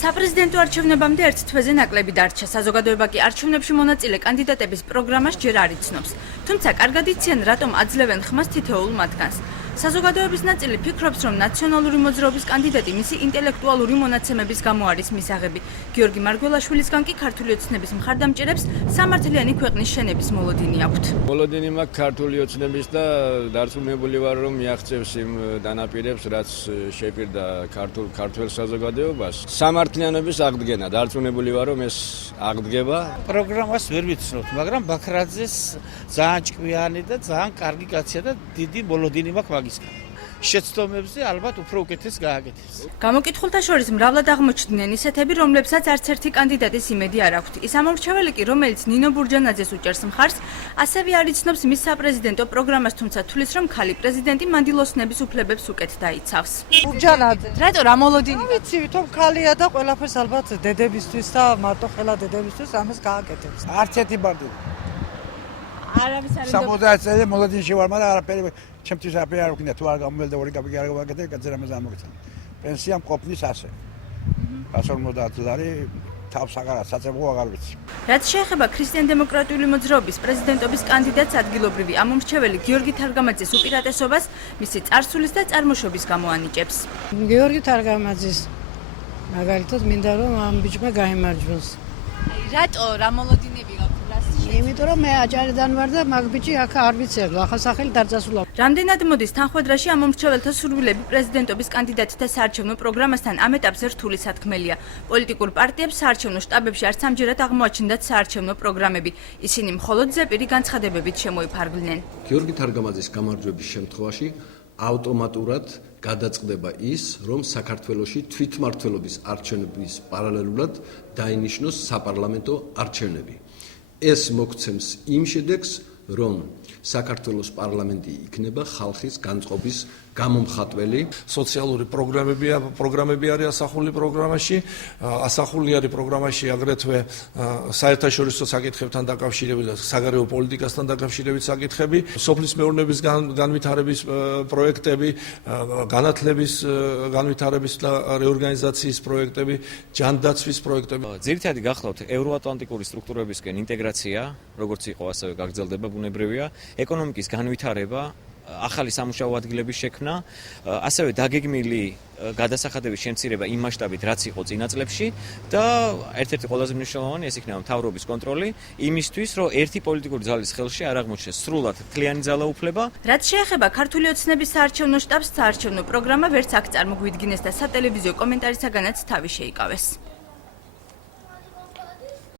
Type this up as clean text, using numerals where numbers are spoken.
საპრეზიდენტო არჩევნებამდე ერთ თვეზე ნაკლები დარჩა. საზოგადოება კი არჩევნებში მონაწილე კანდიდატების პროგრამას ჯერ არ იცნობს. თუმცა კარგად იციან, რატომ აძლევენ ხმას თითოეულ მათგანს. საზოგადოების ნაწილი ფიქრობს, რომ ნაციონალური მოძრაობის კანდიდატი მისი ინტელექტუალური მონაცემების გამო არის მისაღები. გიორგი მარგველაშვილისგან კი ქართული ოცნების მხარდამჭერებს სამართლიანი ქვეყნის შენების მოლოდინი აქვთ. მოლოდინი მაქვს ქართული ოცნების და დარწმუნებული ვარ, რომ მიაღწევს იმ დანაპირებს, რაც შეპირდა ქართულ საზოგადოებას. სამართლიანობის აღდგენა, დარწმუნებული ვარ, რომ ეს აღდგება. პროგრამას ვერ ვიცნობთ, მაგრამ ბაქრაძეს ძალიან ჭკვიანი და ძალიან კარგი კაცია და დიდი მოლოდინი მაქვს მაგისგან. შეცდომებზე ალბათ უფრო უკეთეს გააკეთებს. გამოკითხულთა შორის მრავლად აღმოჩნდნენ ისეთები, რომლებსაც არც ერთი კანდიდატის იმედი არ აქვთ. ის ამორჩეველი კი, რომელიც ნინო ბურჯანაძეს უჭერს მხარს, ასევე არ იცნობს მის საპრეზიდენტო პროგრამას, თუმცა თვლის, რომ ქალი პრეზიდენტი მანდილოსნების უფლებებს უკეთ დაიცავს. ბურჯანაძე. რატო რა მოლოდინი? ვიცი, თუმცა ქალია და ყველაფერს ალბათ დედებისთვის და მარტო ხელა დედებისთვის ამას გააკეთებს. არც ერთი პარტია. არავის არ 70 წელი მოლოდინში ვარ, მაგრამ არაფერი ჩემთვის არაფერი არ ვქნა, თუ არ გამომველდა ორი კაპიკი არ გავაკეთე, გაძერამას არ მოგეცანა. პენსია მყოფნის ასე. 150 დოლარი თავს აღარ საწებო აღარ ვიცი. რაც შეეხება ქრისტიან-დემოკრატიული მოძრაობის პრეზიდენტობის კანდიდატს ადგილობრივი ამომრჩეველი გიორგი თარგამაძის უპირატესობას მისი წარსულის და წარმოშობის გამო ანიჭებს. გიორგი თარგამაძის მაგალითად მინდა რომ ამ ბიჭმა გაემარჯვოს. რატო რა მოლოდინები გაქვთ? იმიტომ რომ მე აჭარიდან ვარ და მაგ ბიჭი აქ არ ვიცერდო, ახლა სახელი დაძასულა. რამდენად მოდის თანხმედრაში ამომრჩეველთა სურვილები პრეზიდენტობის კანდიდატთა საარჩევნო პროგრამასთან ამ ეტაპზე რთული სათქმელია. პოლიტიკურ პარტიებს საარჩევნო შტაბებში არც ამჯერად აღმოაჩინდათ საარჩევნო პროგრამები. ისინი მხოლოდ ზეპირი განცხადებებით შემოიფარგლნენ. გიორგი თარგამაძის გამარჯვების შემთხვევაში ავტომატურად გადაწყდება ის, რომ საქართველოში თვითმმართველობის არჩევნების პარალელურად დაინიშნოს საპარლამენტო არჩევნები. ეს მოგცემს იმ შედეგს, რომ საქართველოს პარლამენტი იქნება ხალხის განწყობის გამომხატველი. სოციალური პროგრამები არის ასახული პროგრამაში, ასახული არის პროგრამაში აგრეთვე საერთაშორისო საკითხებთან დაკავშირებით და საგარეო პოლიტიკასთან დაკავშირებით საკითხები, სოფლის მეურნეობის განვითარების პროექტები, განათლების განვითარების და რეორგანიზაციის პროექტები, ჯანდაცვის პროექტები. ძირითადად გახლავთ ევროატლანტიკური სტრუქტურებისკენ ინტეგრაცია, როგორც იყო, ასევე გაგრძელდება ბუნებრივია, ეკონომიკის განვითარება, ახალი სამუშაო ადგილების შექმნა, ასევე დაგეგმილი გადასახადების შემცირება იმ მასშტაბით, რაც იყო წინა წლებში და ერთ-ერთი ყველაზე მნიშვნელოვანი ეს იქნება მთავრობის კონტროლი იმისთვის, რომ ერთი პოლიტიკური ძალის ხელში არ აღმოჩნდეს სრულად მთლიანი ძალაუფლება. რაც შეეხება ქართული ოცნების საარჩევნო შტაბს, საარჩევნო პროგრამა ვერც აქ წარმოგვიდგინეს და სატელევიზიო კომენტარისაგანაც თავი შეიკავეს.